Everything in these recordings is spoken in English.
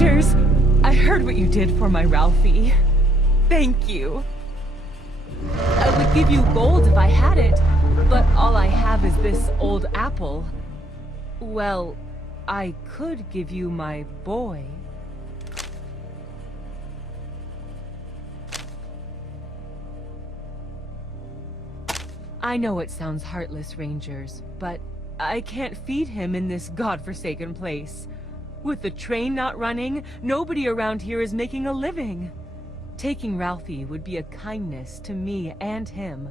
Rangers! I heard what you did for my Ralphie. Thank you. I would give you gold if I had it, but all I have is this old apple. Well, I could give you my boy. I know it sounds heartless, Rangers, but I can't feed him in this godforsaken place. With the train not running, nobody around here is making a living. Taking Ralphie would be a kindness to me and him.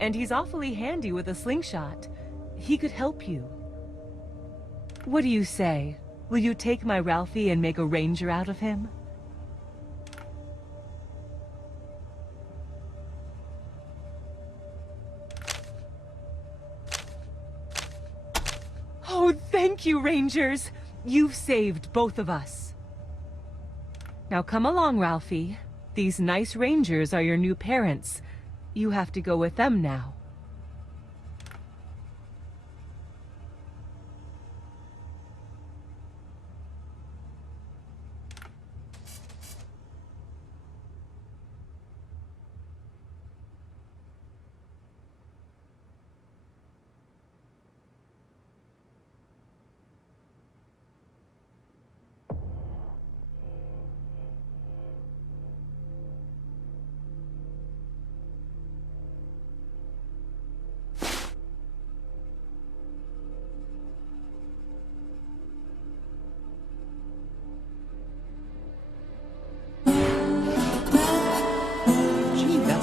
And he's awfully handy with a slingshot. He could help you. What do you say? Will you take my Ralphie and make a ranger out of him? Oh, thank you, Rangers! You've saved both of us. Now come along, Ralphie. These nice Rangers are your new parents. You have to go with them now.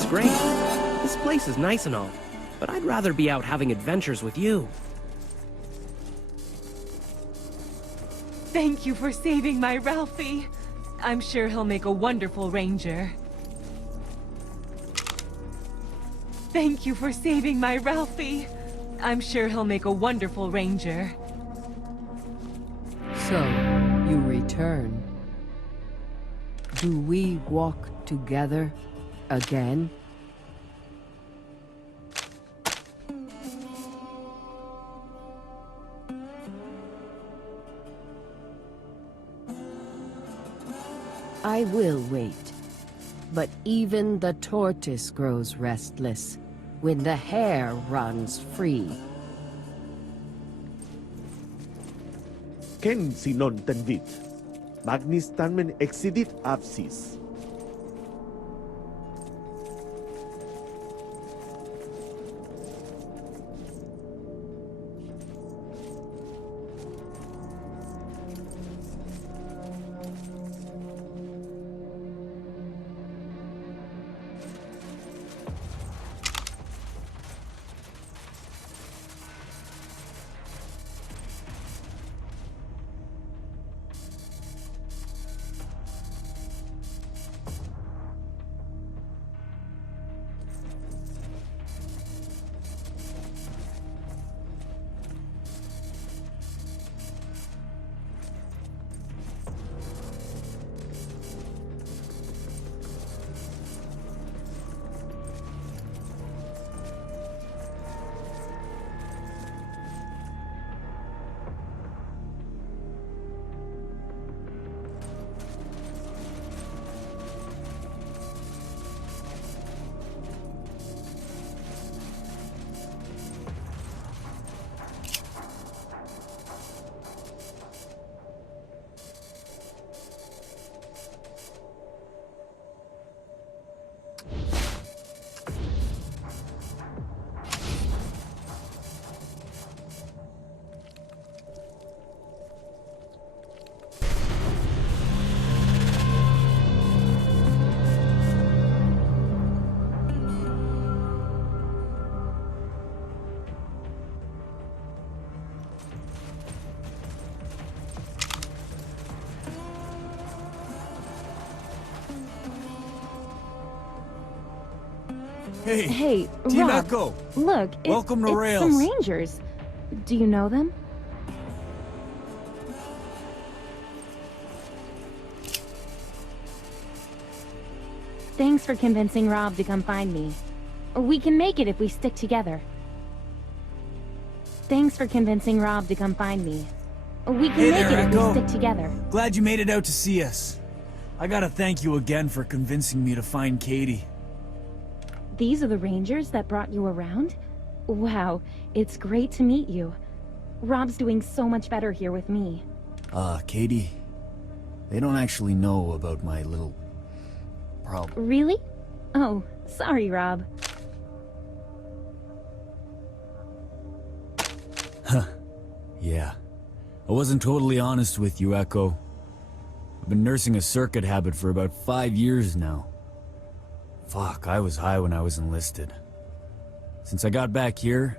Great. This place is nice and all, but I'd rather be out having adventures with you. Thank you for saving my Ralphie. I'm sure he'll make a wonderful ranger. Thank you for saving my Ralphie. I'm sure he'll make a wonderful ranger. So, you return. Do we walk together again? I will wait. But even the tortoise grows restless when the hare runs free. Ken sinon tenvit. Magnis tanmen exidit absis. Hey, Tinako! Look, Welcome to it's Rails. some rangers. Do you know them? Thanks for convincing Rob to come find me. We can make it if we stick together. Thanks for convincing Rob to come find me. We can Hey make there, it if we Echo. stick together. Glad you made it out to see us. I gotta thank you again for convincing me to find Katie. These are the rangers that brought you around? Wow, it's great to meet you. Rob's doing so much better here with me. Katie, they don't actually know about my little problem. Really? Oh, sorry, Rob. Yeah. I wasn't totally honest with you, Echo. I've been nursing a circuit habit for about 5 years now. Fuck, I was high when I was enlisted. Since I got back here,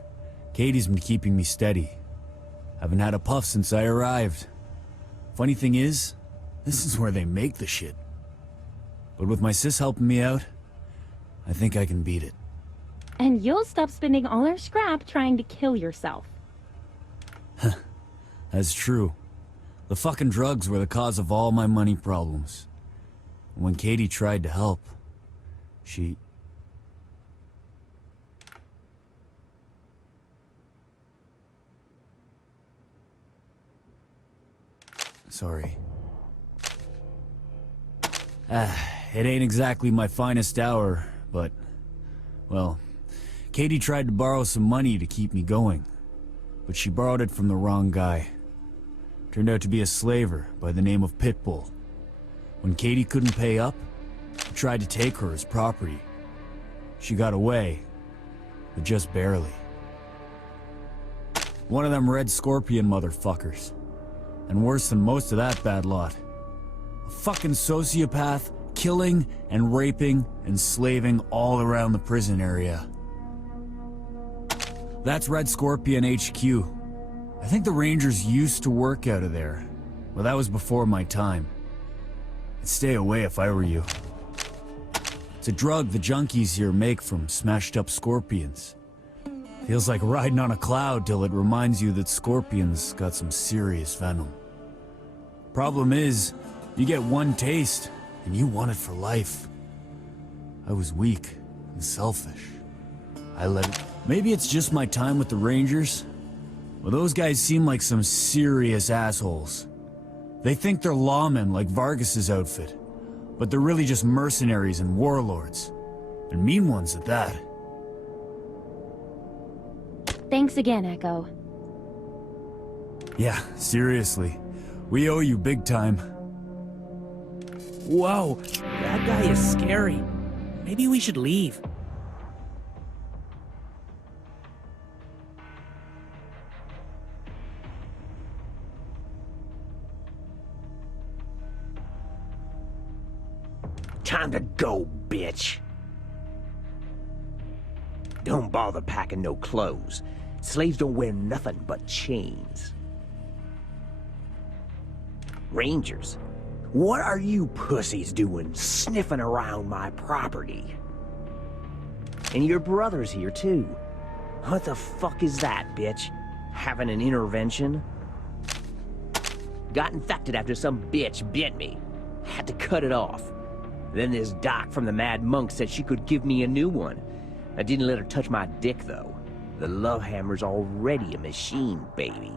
Katie's been keeping me steady. Haven't had a puff since I arrived. Funny thing is, this is where they make the shit. But with my sis helping me out, I think I can beat it. And you'll stop spending all our scrap trying to kill yourself. That's true. The fucking drugs were the cause of all my money problems. When Katie tried to help, she... Sorry. It ain't exactly my finest hour, but... Well, Katie tried to borrow some money to keep me going. But she borrowed it from the wrong guy. Turned out to be a slaver by the name of Pitbull. When Katie couldn't pay up, he tried to take her as property. She got away, but just barely. One of them Red Scorpion motherfuckers. And worse than most of that bad lot. A fucking sociopath, killing and raping and slaving all around the prison area. That's Red Scorpion HQ. I think the Rangers used to work out of there, but that was before my time. I'd stay away if I were you. It's a drug the junkies here make from smashed up scorpions. Feels like riding on a cloud till it reminds you that scorpions got some serious venom. Problem is, you get one taste, and you want it for life. I was weak and selfish. I let it... Maybe it's just my time with the Rangers, but those guys seem like some serious assholes. They think they're lawmen like Vargas's outfit, but they're really just mercenaries and warlords. And mean ones at that. Thanks again, Echo. Yeah, seriously. We owe you big time. Whoa, that guy is scary. Maybe we should leave. Time to go, bitch. Don't bother packing no clothes. Slaves don't wear nothing but chains. Rangers, what are you pussies doing sniffing around my property? And your brother's here too. What the fuck is that, bitch? Having an intervention? Got infected after some bitch bit me. Had to cut it off. Then this doc from the Mad Monk said she could give me a new one. I didn't let her touch my dick, though. The love hammer's already a machine, baby.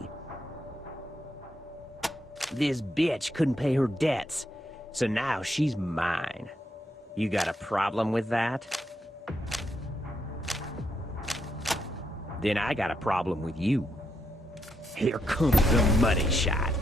This bitch couldn't pay her debts, so now she's mine. You got a problem with that? Then I got a problem with you. Here comes the money shot.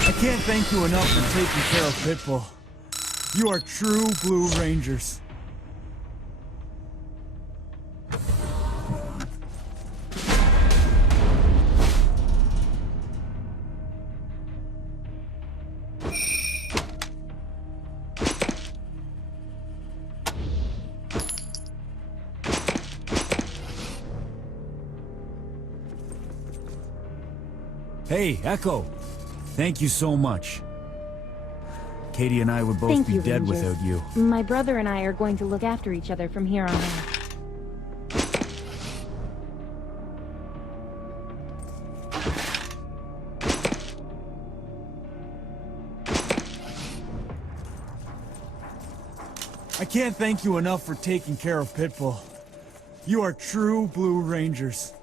I can't thank you enough for taking care of Pitbull. You are true Blue Rangers. Hey, Echo. Thank you so much. Katie and I would both Thank be you, dead Rangers. without you. My brother and I are going to look after each other from here on out. I can't thank you enough for taking care of Pitbull. You are true Blue Rangers.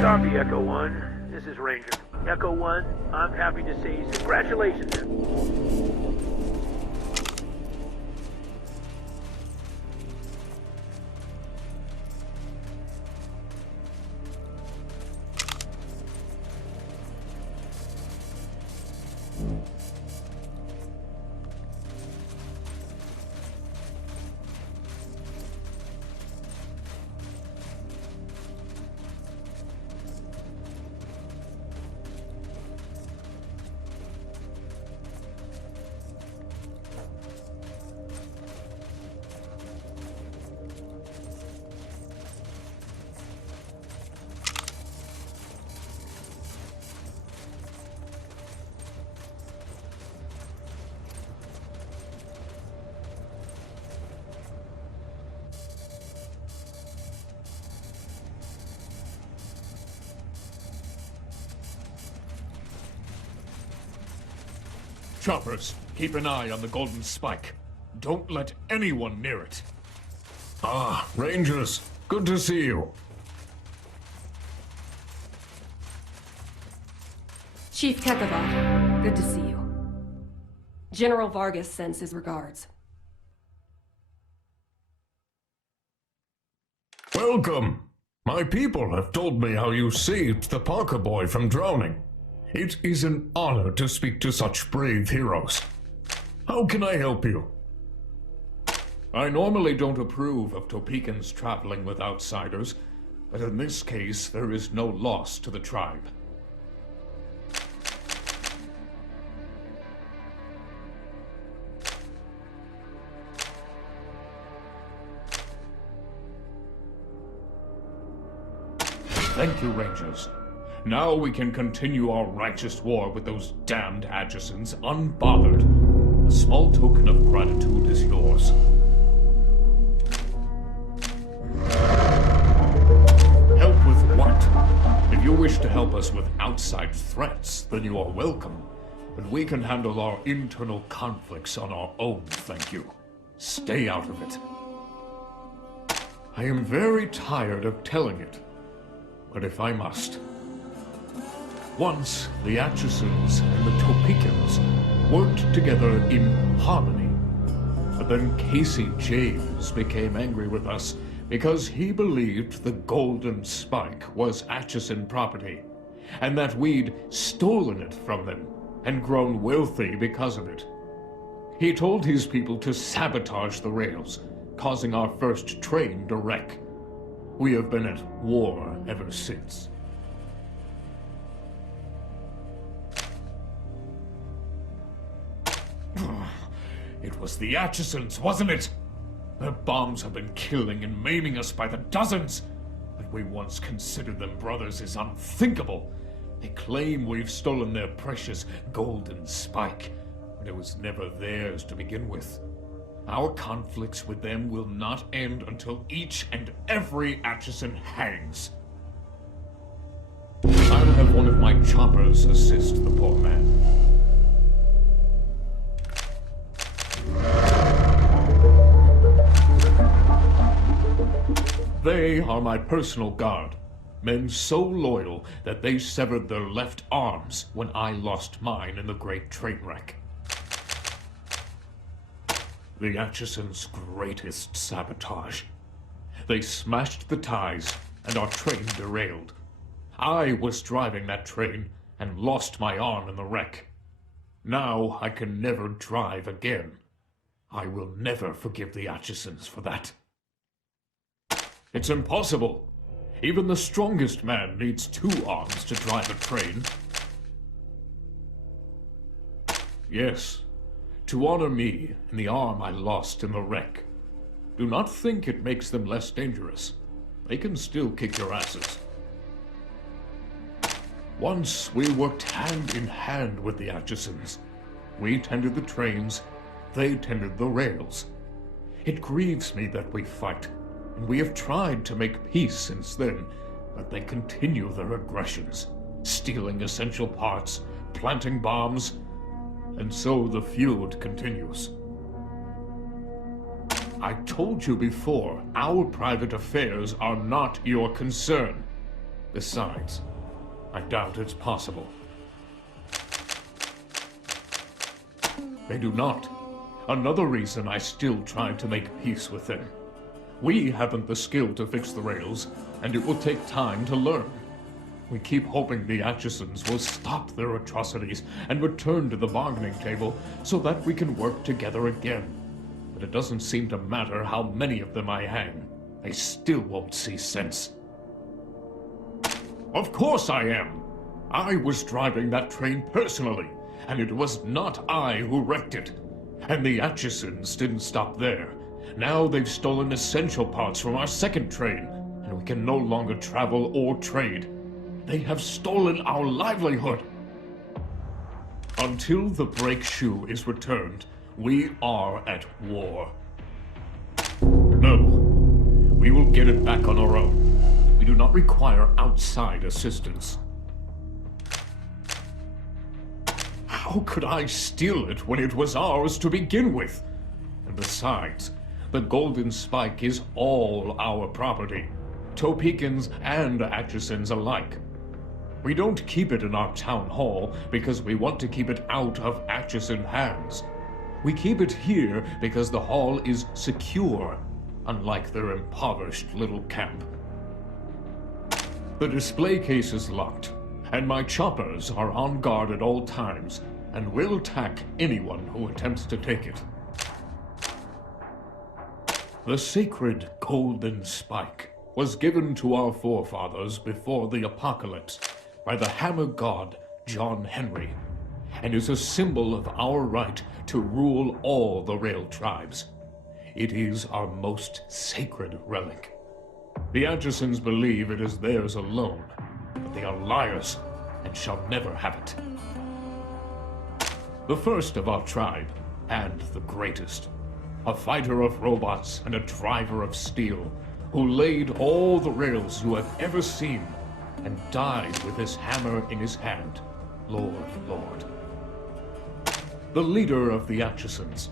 Copy, Echo 1. This is Ranger. Echo 1, I'm happy to say congratulations. Choppers, keep an eye on the golden spike. Don't let anyone near it. Ah, Rangers, good to see you. Chief Kekavar, good to see you. General Vargas sends his regards. Welcome. My people have told me how you saved the Parker boy from drowning. It is an honor to speak to such brave heroes. How can I help you? I normally don't approve of Topekans traveling with outsiders, but in this case, there is no loss to the tribe. Thank you, Rangers. Now we can continue our righteous war with those damned Atchisons unbothered. A small token of gratitude is yours. Help with what? If you wish to help us with outside threats, then you are welcome. But we can handle our internal conflicts on our own, thank you. Stay out of it. I am very tired of telling it, but if I must. Once, the Atchisons and the Topekans worked together in harmony. But then Casey James became angry with us because he believed the golden spike was Atchison property, and that we'd stolen it from them and grown wealthy because of it. He told his people to sabotage the rails, causing our first train to wreck. We have been at war ever since. It was the Atchisons, wasn't it? Their bombs have been killing and maiming us by the dozens. That we once considered them brothers is unthinkable. They claim we've stolen their precious golden spike, but it was never theirs to begin with. Our conflicts with them will not end until each and every Atchison hangs. I'll have one of my choppers assist the poor man. They are my personal guard. Men so loyal that they severed their left arms when I lost mine in the great train wreck. the Atchison's greatest sabotage. They smashed the ties, and our train derailed. I was driving that train and lost my arm in the wreck. Now I can never drive again. I will never forgive the Atchisons for that. It's impossible. Even the strongest man needs 2 arms to drive a train. Yes, to honor me and the arm I lost in the wreck. Do not think it makes them less dangerous. They can still kick your asses. Once we worked hand in hand with the Atchisons. We tended the trains, they tended the rails. It grieves me that we fight, and we have tried to make peace since then, but they continue their aggressions, stealing essential parts, planting bombs, and so the feud continues. I told you before, our private affairs are not your concern. Besides, I doubt it's possible. They do not. Another reason I still try to make peace with them. We haven't the skill to fix the rails, and it will take time to learn. We keep hoping the Atchisons will stop their atrocities and return to the bargaining table so that we can work together again. But it doesn't seem to matter how many of them I hang. They still won't see sense. Of course I am! I was driving that train personally, and it was not I who wrecked it. And the Atchisons didn't stop there. Now they've stolen essential parts from our second train, and we can no longer travel or trade. They have stolen our livelihood. Until the brake shoe is returned, we are at war. No, we will get it back on our own. We do not require outside assistance. How could I steal it when it was ours to begin with? And besides, the Golden Spike is all our property, Topekans and Atchisons alike. We don't keep it in our town hall because we want to keep it out of Atchison hands. We keep it here because the hall is secure, unlike their impoverished little camp. The display case is locked, and my choppers are on guard at all times, and will attack anyone who attempts to take it. The sacred Golden Spike was given to our forefathers before the apocalypse by the hammer god John Henry, and is a symbol of our right to rule all the rail tribes. It is our most sacred relic. The Atchisons believe it is theirs alone, but they are liars and shall never have it. The first of our tribe, and the greatest, a fighter of robots and a driver of steel, who laid all the rails you have ever seen, and died with his hammer in his hand, Lord. The leader of the Atchisons.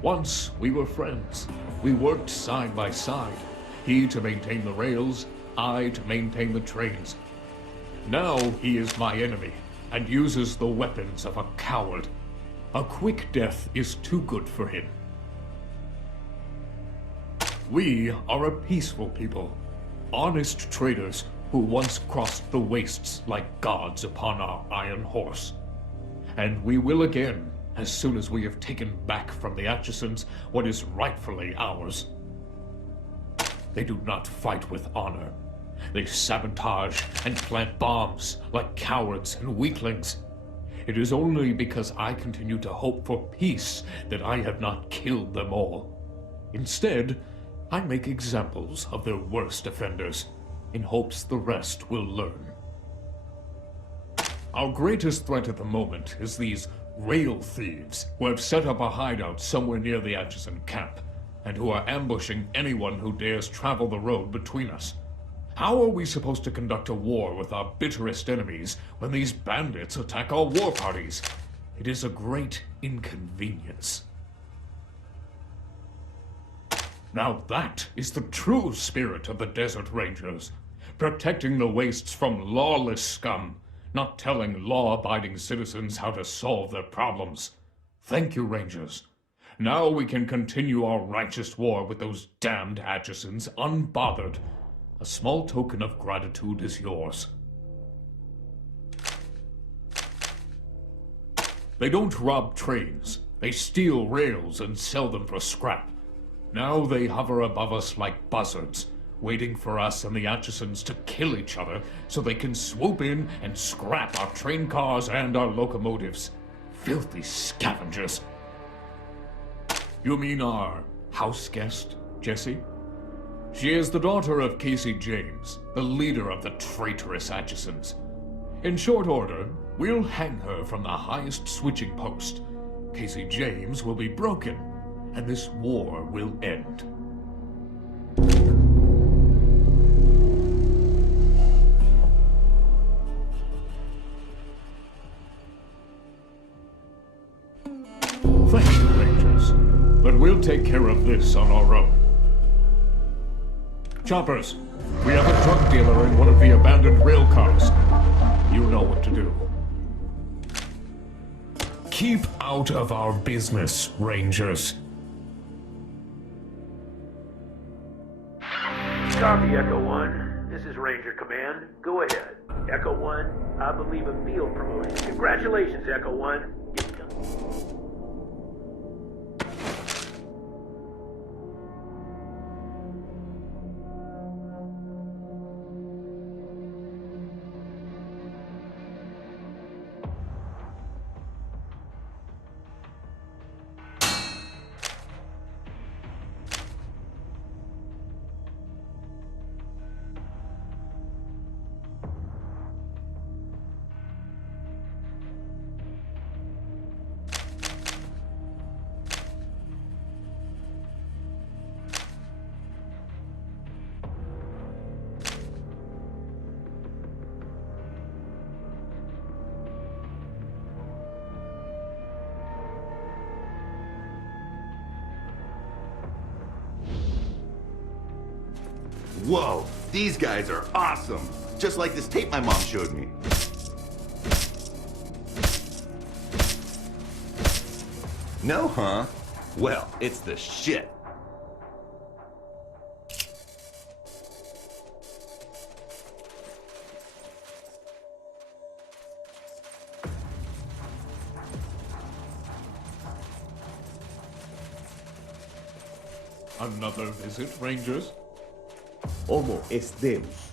Once we were friends. We worked side by side. He to maintain the rails, I to maintain the trains. Now he is my enemy, and uses the weapons of a coward. A quick death is too good for him. We are a peaceful people, honest traders who once crossed the wastes like gods upon our iron horse. And we will again, as soon as we have taken back from the Atchisons what is rightfully ours. They do not fight with honor. They sabotage and plant bombs like cowards and weaklings. It is only because I continue to hope for peace that I have not killed them all. Instead, I make examples of their worst offenders, in hopes the rest will learn. Our greatest threat at the moment is these rail thieves who have set up a hideout somewhere near the Atchison camp, and who are ambushing anyone who dares travel the road between us. How are we supposed to conduct a war with our bitterest enemies when these bandits attack our war parties? It is a great inconvenience. Now that is the true spirit of the Desert Rangers, protecting the wastes from lawless scum, not telling law-abiding citizens how to solve their problems. Thank you, Rangers. Now we can continue our righteous war with those damned Atchisons unbothered. A small token of gratitude is yours. They don't rob trains. They steal rails and sell them for scrap. Now they hover above us like buzzards, waiting for us and the Atchisons to kill each other so they can swoop in and scrap our train cars and our locomotives. Filthy scavengers. You mean our house guest, Jessie? She is the daughter of Casey James, the leader of the traitorous Atchisons. In short order, we'll hang her from the highest switching post. Casey James will be broken, and this war will end. Thank you, Rangers. But we'll take care of this on our own. Choppers, we have a drug dealer in one of the abandoned rail cars. You know what to do. Keep out of our business, Rangers. Copy, Echo 1. This is Ranger Command. Go ahead. Echo 1, I believe a field promotion. Congratulations, Echo 1. Get it done. Whoa, these guys are awesome! Just like this tape my mom showed me. No, huh? Well, it's the shit. Another visit, Rangers? Homo es Deus.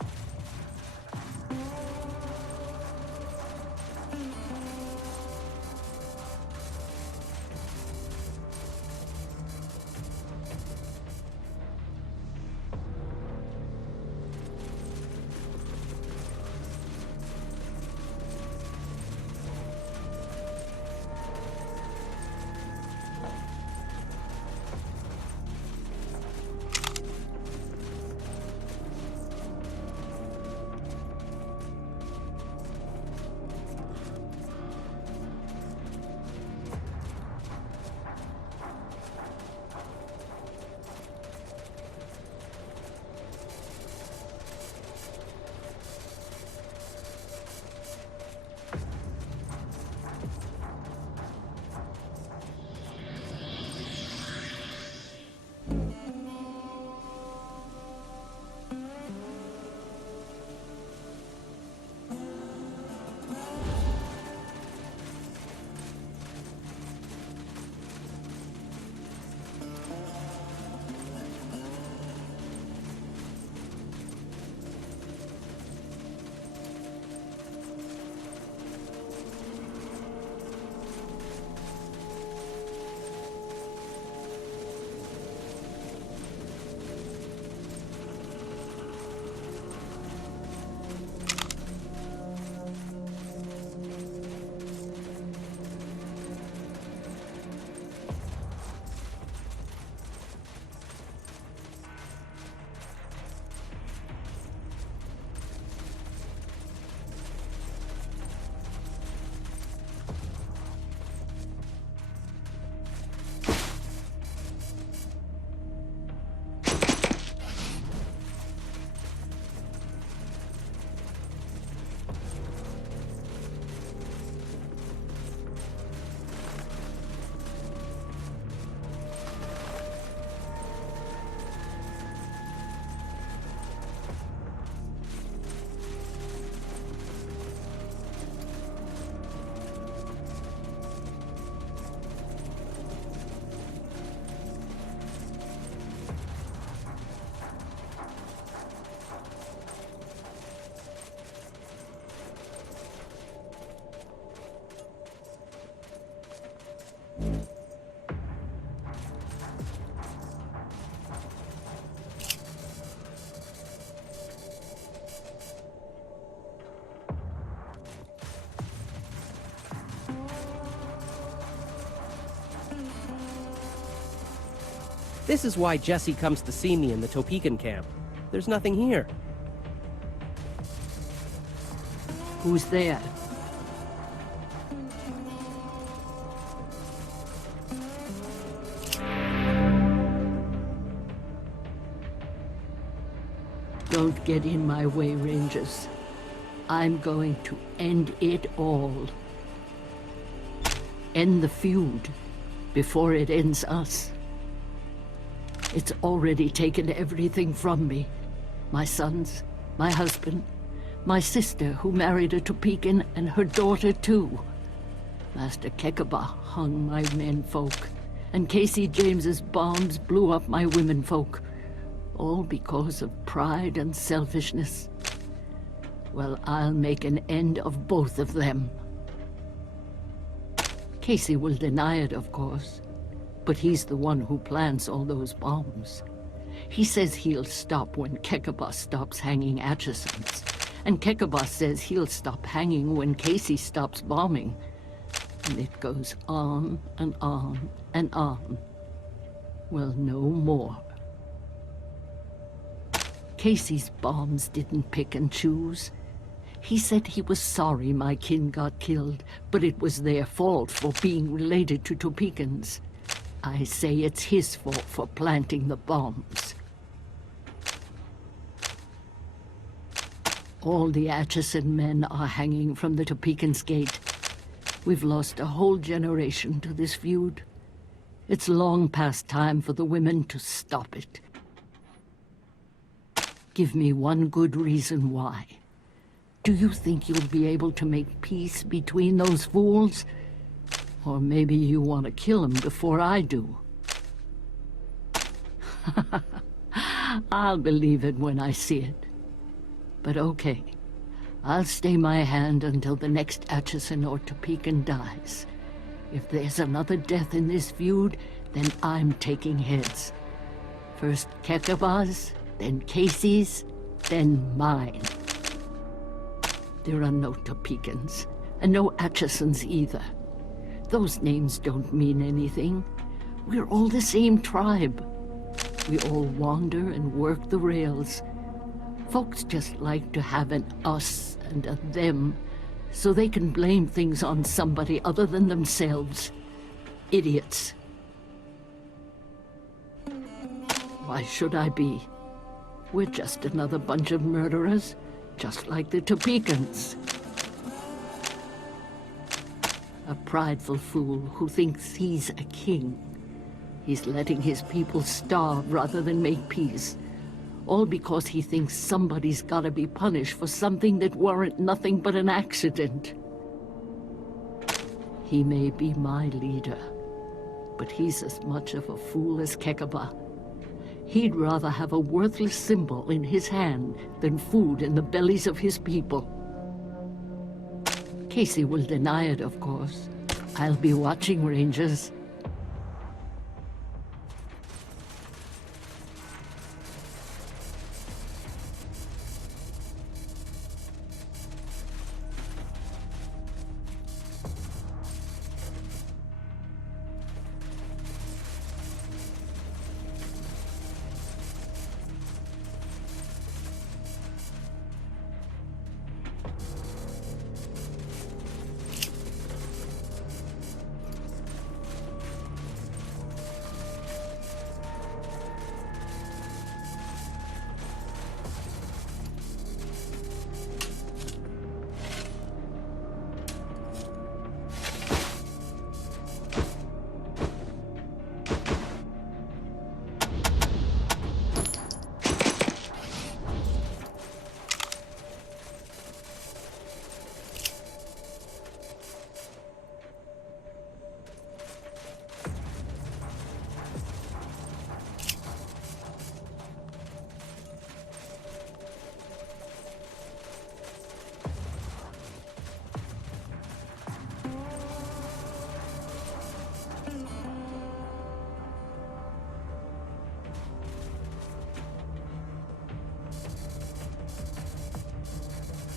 This is why Jesse comes to see me in the Topeka camp. There's nothing here. Who's there? Don't get in my way, Rangers. I'm going to end it all. End the feud before it ends us. It's already taken everything from me. My sons, my husband, my sister who married a Topekan, and her daughter too. Master Kekaba hung my menfolk, and Casey James's bombs blew up my womenfolk. All because of pride and selfishness. Well, I'll make an end of both of them. Casey will deny it, of course, but he's the one who plants all those bombs. He says he'll stop when Kekaba stops hanging Atchisons, and Kekaba says he'll stop hanging when Casey stops bombing. And it goes on and on and on. Well, no more. Casey's bombs didn't pick and choose. He said he was sorry my kin got killed, but it was their fault for being related to Topekans. I say it's his fault for planting the bombs. All the Atchison men are hanging from the Topekans' gate. We've lost a whole generation to this feud. It's long past time for the women to stop it. Give me one good reason why. Do you think you'll be able to make peace between those fools? Or maybe you want to kill them before I do. I'll believe it when I see it. But okay, I'll stay my hand until the next Atchison or Topekan dies. If there's another death in this feud, then I'm taking heads. First Kekaba's, then Casey's, then mine. There are no Topekans, and no Atchisons either. Those names don't mean anything. We're all the same tribe. We all wander and work the rails. Folks just like to have an us and a them, so they can blame things on somebody other than themselves. Idiots. Why should I be? We're just another bunch of murderers, just like the Topekans. A prideful fool who thinks he's a king. He's letting his people starve rather than make peace. All because he thinks somebody's gotta be punished for something that weren't nothing but an accident. He may be my leader, but he's as much of a fool as Kekaba. He'd rather have a worthless symbol in his hand than food in the bellies of his people. Casey will deny it, of course. I'll be watching, Rangers.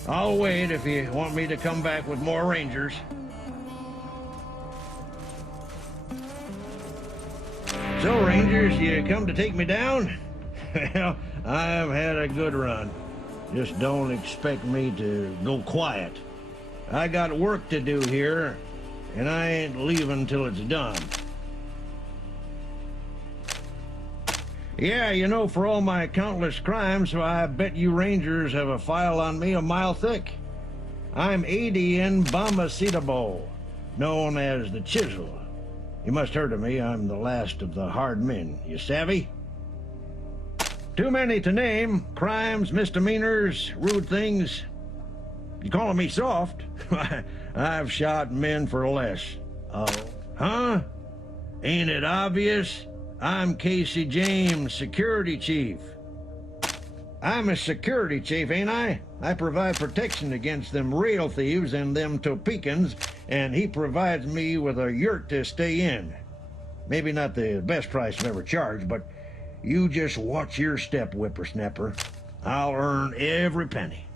I'll wait if you want me to come back with more Rangers. So, Rangers, you come to take me down? Well, I've had a good run. Just don't expect me to go quiet. I got work to do here, and I ain't leaving till it's done. Yeah, you know, for all my countless crimes, I bet you Rangers have a file on me a mile thick. I'm Adian Bombacetable, known as the Chisel. You must heard of me. I'm the last of the hard men. You savvy? Too many to name. Crimes, misdemeanors, rude things. You calling me soft? I've shot men for less. Oh. Huh? Ain't it obvious? I'm Casey James, security chief. I'm a security chief, ain't I? I provide protection against them rail thieves and them Topekans, and he provides me with a yurt to stay in. Maybe not the best price I've ever charged, but you just watch your step, whippersnapper. I'll earn every penny.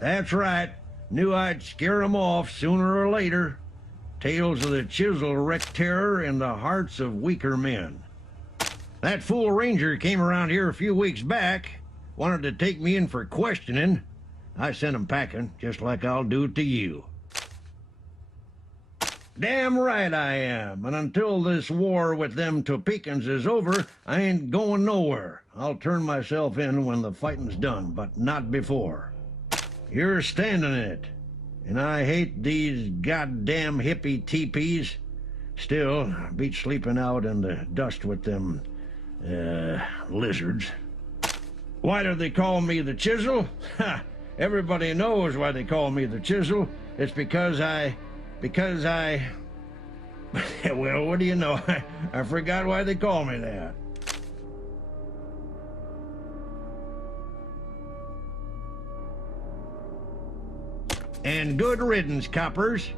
That's right. Knew I'd scare 'em off sooner or later. Tales of the Chisel wreak terror in the hearts of weaker men. That fool ranger came around here a few weeks back, wanted to take me in for questioning. I sent him packing, just like I'll do to you. Damn right I am, and until this war with them Topekans is over, I ain't going nowhere. I'll turn myself in when the fighting's done, but not before. You're standing it, and I hate these goddamn hippie teepees. Still, I beat sleeping out in the dust with them, lizards. Why do they call me the Chisel? Ha! Everybody knows why they call me the Chisel. It's because I... Well, what do you know? I forgot why they call me that. And good riddance, coppers.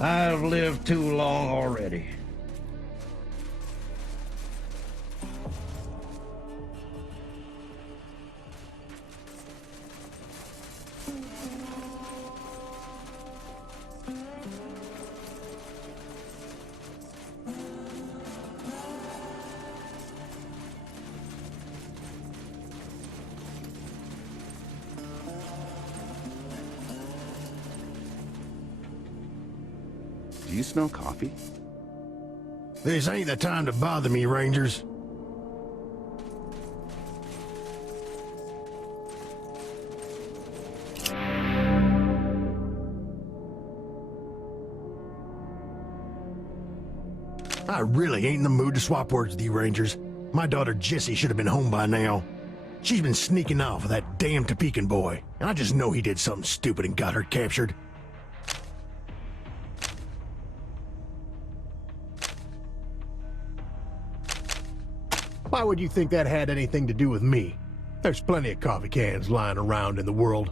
I've lived too long already. Do you smell coffee? This ain't the time to bother me, Rangers. I really ain't in the mood to swap words with you, Rangers. My daughter Jessie should have been home by now. She's been sneaking off with that damn Topekan boy, and I just know he did something stupid and got her captured. Why would you think that had anything to do with me? There's plenty of coffee cans lying around in the world.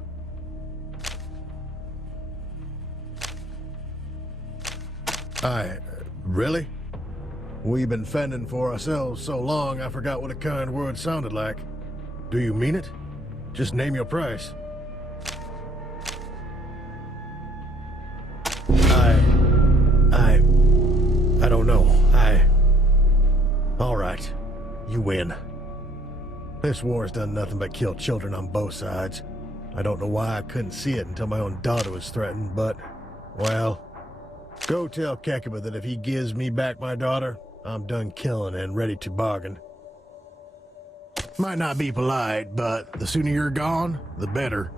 Really? We've been fending for ourselves so long, I forgot what a kind word sounded like. Do you mean it? Just name your price. I don't know. All right. You win. This war's done nothing but kill children on both sides. I don't know why I couldn't see it until my own daughter was threatened, but, well, go tell Kekaba that if he gives me back my daughter, I'm done killing and ready to bargain. Might not be polite, but the sooner you're gone, the better.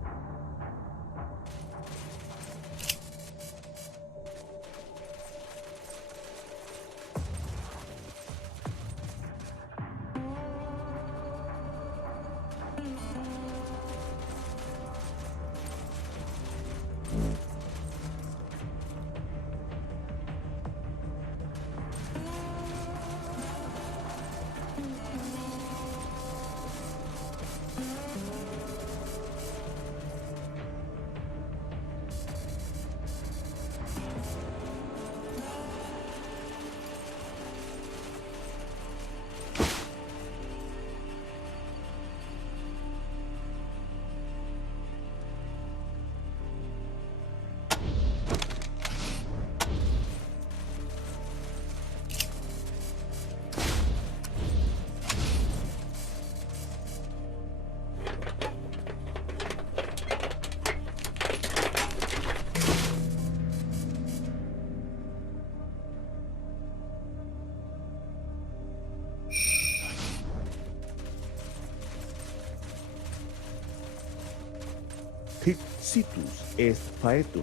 Hic situs est faetum,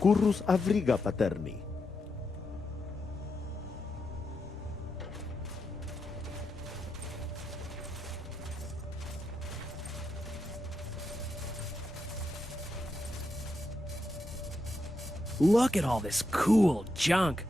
currus avriga paterni. Look at all this cool junk.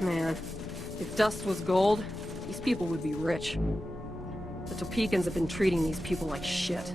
Man, if dust was gold, these people would be rich. The Topekans have been treating these people like shit.